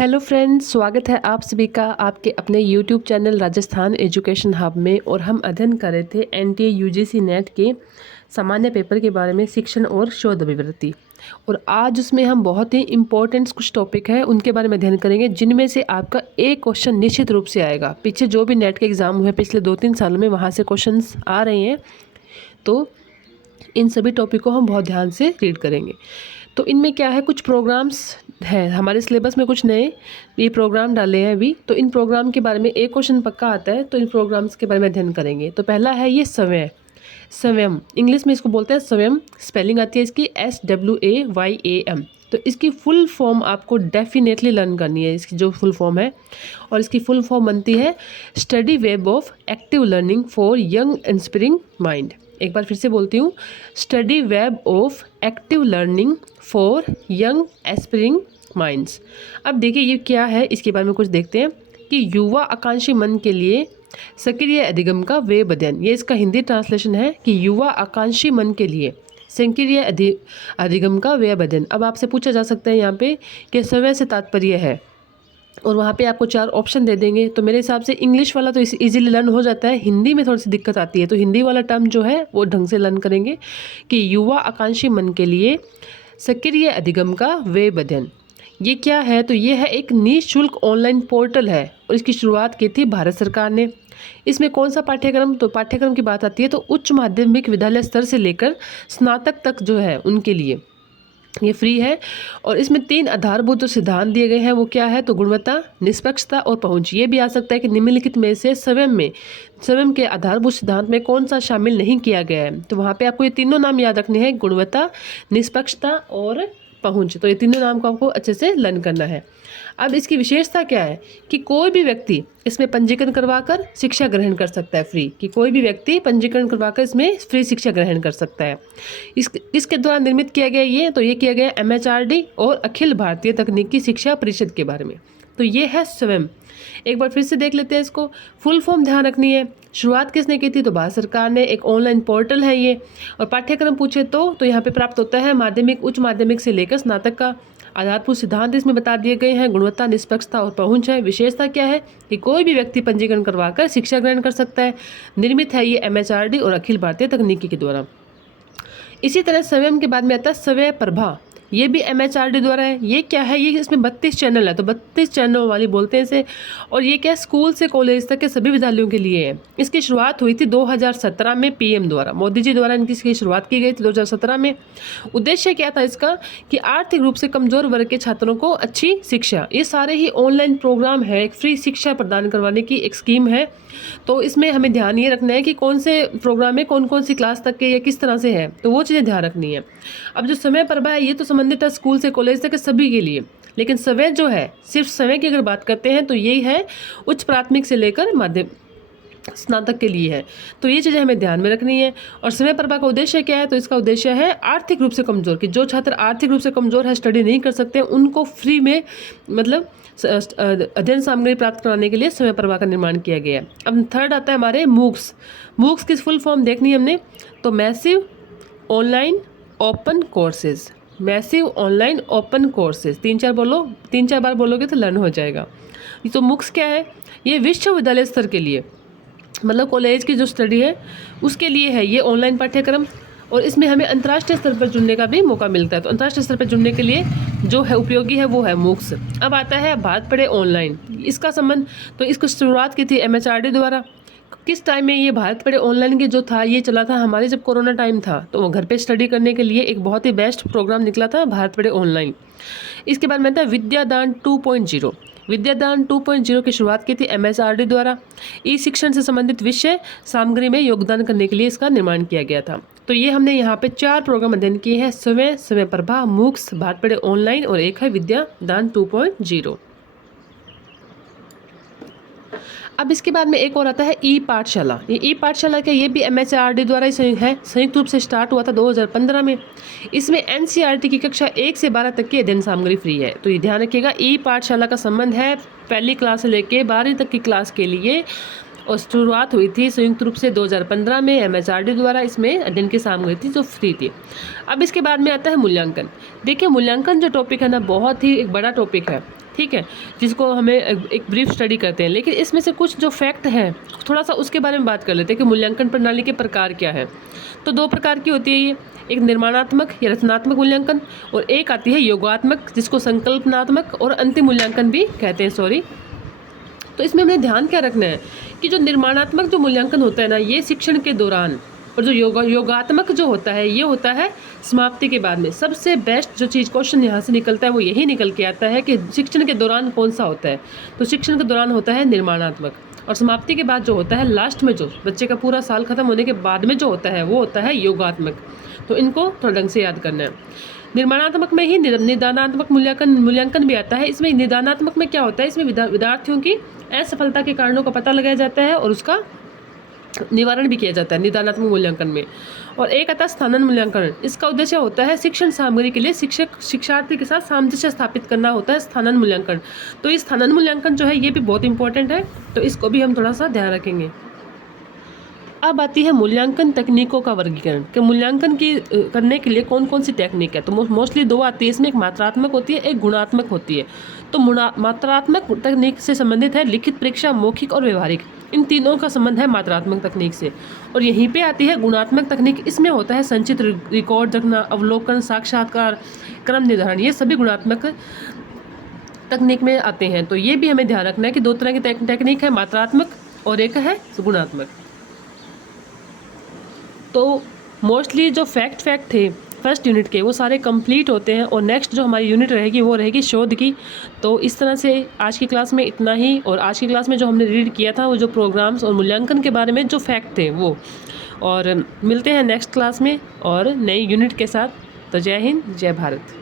Hello friends, स्वागत है आप सभी का आपके अपने YouTube channel Rajasthan education hub में। और हम अध्ययन कर रहे थे एनटीए यूजीसी नेट के सामान्य पेपर के बारे में, शिक्षण और शोध अभिवृत्ति। और आज उसमें हम बहुत ही इम्पोर्टेंट कुछ टॉपिक है उनके बारे में अध्ययन करेंगे, जिनमें से आपका एक क्वेश्चन निश्चित रूप से आएगा। पीछे जो भी नेट के एग्ज़ाम हुए पिछले 2-3 सालों में, वहाँ से क्वेश्चन आ रहे हैं। तो इन सभी टॉपिक को हम बहुत ध्यान से रीड करेंगे। तो इनमें क्या है, कुछ प्रोग्राम्स हैं हमारे सिलेबस में, कुछ नए ये प्रोग्राम डाले हैं अभी। तो इन प्रोग्राम के बारे में एक क्वेश्चन पक्का आता है, तो इन प्रोग्राम्स के बारे में अध्ययन करेंगे। तो पहला है ये स्वयं, इंग्लिश में इसको बोलते हैं स्वयं। स्पेलिंग आती है इसकी SWAYAM। तो इसकी फुल फॉर्म आपको डेफिनेटली लर्न करनी है, इसकी जो फुल फॉर्म है। और इसकी फुल फॉर्म बनती है study web of active learning for young inspiring mind. एक बार फिर से बोलती हूँ, study web of active learning for young aspiring minds. अब देखिए ये क्या है, इसके बारे में कुछ देखते हैं कि युवा आकांक्षी मन के लिए सक्रिय अधिगम का वेब अध्ययन। ये इसका हिंदी ट्रांसलेशन है कि युवा आकांक्षी मन के लिए सक्रिय अधिगम का वेब अध्ययन। अब आपसे पूछा जा सकता है यहाँ पे कि स्वयं से तात्पर्य है, और वहाँ पे आपको 4 ऑप्शन दे देंगे। तो मेरे हिसाब से इंग्लिश वाला तो इजीली लर्न हो जाता है, हिंदी में थोड़ी सी दिक्कत आती है। तो हिंदी वाला टर्म जो है वो ढंग से लर्न करेंगे कि युवा आकांक्षी मन के लिए सक्रिय अधिगम का वेब अध्ययन। ये क्या है, तो ये है एक निःशुल्क ऑनलाइन पोर्टल है, और इसकी शुरुआत की थी भारत सरकार ने। इसमें कौन सा पाठ्यक्रम, तो पाठ्यक्रम की बात आती है तो उच्च माध्यमिक विद्यालय स्तर से लेकर स्नातक तक जो है उनके लिए ये फ्री है। और इसमें 3 आधारभूत जो सिद्धांत दिए गए हैं वो क्या है, तो गुणवत्ता, निष्पक्षता और पहुंच। ये भी आ सकता है कि निम्नलिखित में से स्वयं के आधारभूत सिद्धांत में कौन सा शामिल नहीं किया गया है। तो वहाँ पे आपको ये तीनों नाम याद रखने हैं, गुणवत्ता, निष्पक्षता और पहुंच। तो ये तीनों नाम को आपको अच्छे से लर्न करना है। अब इसकी विशेषता क्या है कि कोई भी व्यक्ति इसमें पंजीकरण करवाकर शिक्षा ग्रहण कर सकता है फ्री, कि कोई भी व्यक्ति पंजीकरण करवाकर इसमें फ्री शिक्षा ग्रहण कर सकता है। इसके द्वारा निर्मित किया गया ये, तो ये किया गया MHRD और अखिल भारतीय तकनीकी शिक्षा परिषद के बारे में। तो ये है स्वयं। एक बार फिर से देख लेते हैं इसको, फुल फॉर्म ध्यान रखनी है। शुरुआत किसने की थी, तो भारत सरकार ने। एक ऑनलाइन पोर्टल है ये। और पाठ्यक्रम पूछे तो यहाँ पे प्राप्त होता है माध्यमिक, उच्च माध्यमिक से लेकर स्नातक का। आधारभूत सिद्धांत इसमें बता दिए गए हैं, गुणवत्ता, निष्पक्षता और पहुंच है। विशेषता क्या है कि कोई भी व्यक्ति पंजीकरण करवाकर शिक्षा ग्रहण कर सकता है। निर्मित है ये MHRD और अखिल भारतीय तकनीकी के द्वारा। इसी तरह स्वयं के बाद में आता है स्वयं प्रभा। ये भी MHRD द्वारा है। ये क्या है, ये इसमें 32 चैनल है, तो 32 चैनल वाली बोलते हैं इसे। और ये क्या, स्कूल से कॉलेज तक के सभी विद्यालयों के लिए है। इसकी शुरुआत हुई थी 2017 में PM द्वारा, मोदी जी द्वारा इनकी शुरुआत की गई थी 2017 में। उद्देश्य क्या था इसका कि आर्थिक रूप से कमजोर वर्ग के छात्रों को अच्छी शिक्षा, ये सारे ही ऑनलाइन प्रोग्राम है, एक फ्री शिक्षा प्रदान करवाने की एक स्कीम है। तो इसमें हमें ध्यान ये रखना है कि कौन से प्रोग्राम में कौन कौन सी क्लास तक के या किस तरह से है, तो वो चीज़ें ध्यान रखनी है। अब जो समय प्रभा है ये तो संबंधित है स्कूल से कॉलेज तक के सभी के लिए, लेकिन समय जो है सिर्फ समय की अगर बात करते हैं तो यही है उच्च प्राथमिक से लेकर माध्यमिक स्नातक के लिए है। तो ये चीज़ें हमें ध्यान में रखनी है। और समय प्रभा का उद्देश्य क्या है, तो इसका उद्देश्य है आर्थिक रूप से कमजोर, कि जो छात्र आर्थिक रूप से कमजोर है, स्टडी नहीं कर सकते, उनको फ्री में मतलब अध्ययन सामग्री प्राप्त कराने के लिए समय प्रभा का निर्माण किया गया है। अब थर्ड आता है हमारे मूक्स की फुल फॉर्म देखनी हमने, तो massive online open courses. Massive online open courses 3-4 बार बोलोगे तो लर्न हो जाएगा। तो मूक्स क्या है, ये विश्वविद्यालय स्तर के लिए, मतलब कॉलेज की जो स्टडी है उसके लिए है ये ऑनलाइन पाठ्यक्रम। और इसमें हमें अंतर्राष्ट्रीय स्तर पर जुड़ने का भी मौका मिलता है। तो अंतर्राष्ट्रीय स्तर पर जुड़ने के लिए जो है उपयोगी है वो है मूक्स। अब आता है भारत पढ़े ऑनलाइन, इसका संबंध, तो इसको शुरुआत की थी MHRD द्वारा। किस टाइम में ये भारत पढ़े ऑनलाइन के जो था ये चला था हमारे जब कोरोना टाइम था, तो वो घर पे स्टडी करने के लिए एक बहुत ही बेस्ट प्रोग्राम निकला था भारत पढ़े ऑनलाइन। इसके बाद में था विद्यादान 2.0। विद्यादान 2.0 की शुरुआत की थी MHRD द्वारा। ई शिक्षण से संबंधित विषय सामग्री में योगदान करने के लिए इसका निर्माण किया गया था। तो ये हमने यहाँ पे 4 प्रोग्राम अध्ययन किए हैं, समय प्रभा, मूक्स, भारत पढ़े ऑनलाइन और एक है विद्यादान 2.0। अब इसके बाद में एक और आता है ई-पाठशाला। ये ई-पाठशाला क्या, ये भी MHRD द्वारा ही है, संयुक्त रूप से स्टार्ट हुआ था 2015 में। इसमें NCERT की कक्षा 1 से 12 तक की अध्ययन सामग्री फ्री है। तो ये ध्यान रखिएगा, ई-पाठशाला का संबंध है पहली क्लास से लेकर 12वीं तक की क्लास के लिए, और शुरुआत हुई थी संयुक्त रूप से 2015 में MHRD द्वारा। इसमें अध्ययन की सामग्री थी जो फ्री थी। अब इसके बाद में आता है मूल्यांकन। देखिए मूल्यांकन जो टॉपिक है ना, बहुत ही एक बड़ा टॉपिक है। ठीक है, जिसको हमें एक ब्रीफ स्टडी करते हैं। लेकिन इसमें से कुछ जो फैक्ट है थोड़ा सा उसके बारे में बात कर लेते हैं कि मूल्यांकन प्रणाली के प्रकार क्या है। तो 2 प्रकार की होती है ये, एक निर्माणात्मक या रचनात्मक मूल्यांकन और एक आती है योगात्मक जिसको संकल्पनात्मक और अंतिम मूल्यांकन भी कहते हैं। तो इसमें हमें ध्यान क्या रखना है कि जो निर्माणात्मक जो मूल्यांकन होता है ना, ये शिक्षण के दौरान, और जो योगात्मक जो होता है ये होता है समाप्ति के बाद में। सबसे बेस्ट जो चीज़ क्वेश्चन यहाँ से निकलता है वो यही निकल के आता है कि शिक्षण के दौरान कौन सा होता है। तो शिक्षण के दौरान होता है निर्माणात्मक, और समाप्ति के बाद जो होता है लास्ट में, जो बच्चे का पूरा साल खत्म होने के बाद में जो होता है वो होता है योगात्मक। तो इनको थोड़ा ढंग से याद करना है। निर्माणात्मक में ही निदानात्मक मूल्यांकन भी आता है। इसमें निदानात्मक में क्या होता है, इसमें विद्यार्थियों की असफलता के कारणों का पता लगाया जाता है और उसका निवारण भी किया जाता है निदानात्मक मूल्यांकन में। और एक आता है स्थानन मूल्यांकन। इसका उद्देश्य होता है शिक्षण सामग्री के लिए शिक्षार्थी के साथ सामंजस्य स्थापित करना होता है स्थानन मूल्यांकन। तो इस स्थानन मूल्यांकन जो है ये भी बहुत इंपॉर्टेंट है, तो इसको भी हम थोड़ा सा ध्यान रखेंगे। अब आती है मूल्यांकन तकनीकों का वर्गीकरण कि मूल्यांकन की करने के लिए कौन कौन सी टेक्निक है। तो मोस्टली 2 आती है इसमें, एक मात्रात्मक होती है, एक गुणात्मक होती है। तो मात्रात्मक तकनीक से संबंधित है लिखित परीक्षा, मौखिक और व्यवहारिक। इन तीनों का संबंध है मात्रात्मक तकनीक से। और यहीं पे आती है गुणात्मक तकनीक। इसमें होता है संचित रिकॉर्ड रखना, अवलोकन, साक्षात्कार, क्रम निर्धारण, ये सभी गुणात्मक तकनीक में आते हैं। तो ये भी हमें ध्यान रखना है कि 2 तरह की टेक्निक है, मात्रात्मक और एक है गुणात्मक। तो मोस्टली जो फैक्ट थे फर्स्ट यूनिट के वो सारे कंप्लीट होते हैं, और नेक्स्ट जो हमारी यूनिट रहेगी वो रहेगी शोध की। तो इस तरह से आज की क्लास में इतना ही। और आज की क्लास में जो हमने रीड किया था वो जो प्रोग्राम्स और मूल्यांकन के बारे में जो फैक्ट थे वो। और मिलते हैं नेक्स्ट क्लास में और नई यूनिट के साथ। तो जय हिंद, जय भारत।